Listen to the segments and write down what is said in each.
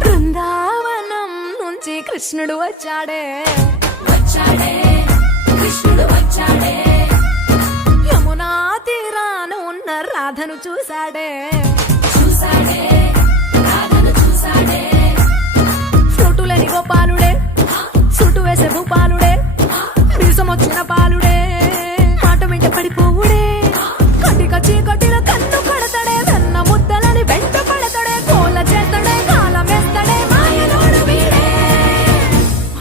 బృందావనం నుంచి కృష్ణుడు వచ్చాడే కృష్ణుడు వచ్చాడే యమునా తీరాన ఉన్న రాధను చూశాడే రాధను చూసాడే ఫ్లూటులేని గోపాలుడే సుటు వేసే భూపాలుడే మీసమొచ్చిన పాలుడే మాట వెంట పడిపోవుడే కటిక చీకటిన కన్ను కడతాడే వెన్న ముద్దలని వెంట పడతాడే కోల చేతడే కాలమేస్తాడే మాయలోడు వీడే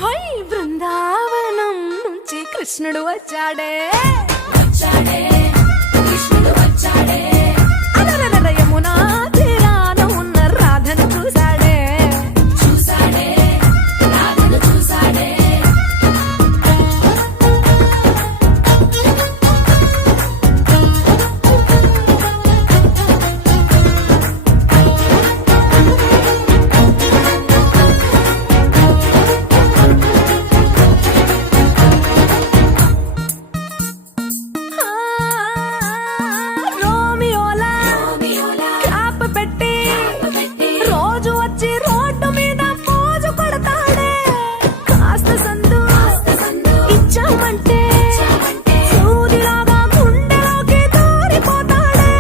హై బృందావనం నుంచి కృష్ణుడు వచ్చాడే కృష్ణుడు వచ్చాడే అలరలర యమునా తీరాన ఉన్న రాధను చూశాడే రాధను చూసాడే ఆ, రోమియోలా క్యాప్ పెట్టి రోజు వచ్చి రోడ్డు మీద పోజు కొడతాడే కాస్త సందు ఇచ్చామంటే సూదిలాగా గుండెలోకి దూరిపోతాడే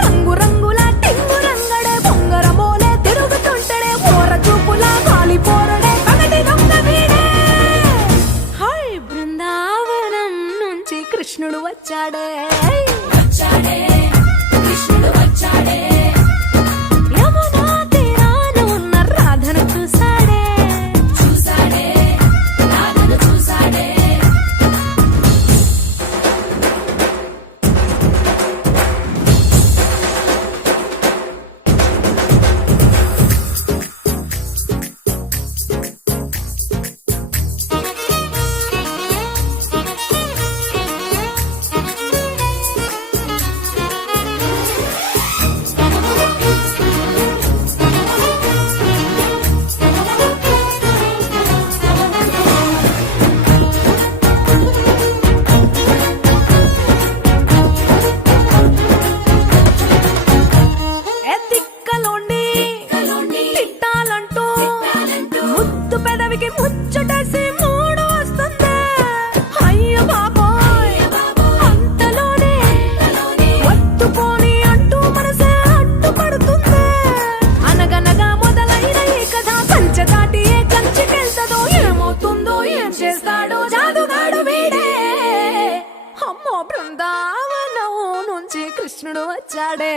రంగు రంగుల టింగు రంగడే బొంగరమోలే తిరుగుతుంటాడే పోర చూపులా కాలిపోరడే పగటి దొంగ వీడే హై బృందావనం నుంచి కృష్ణుడు వచ్చాడే కృష్ణుడు వచ్చాడే యమునా తీరాన ఉన్న రాధను చూశాడే రాధను చూసాడే ఎత్తిక్కలోండి తిట్టాలంటూ ముద్దు పెదవికి ముచ్చటేసి మూడు వస్తుంది అయ్య బాబోయ్ అంతలోనే వత్తుకోని అంటూ మనసే అడ్డుపడుతుంది అనగనగా మొదలైన ఈ కథ కంచె దాటి ఏ కంచెకెళ్తదో ఏమవుతుందో ఏం చేస్తాడో జాదుగాడు వీడే అమ్మో బృందావనం నుంచి కృష్ణుడు వచ్చాడే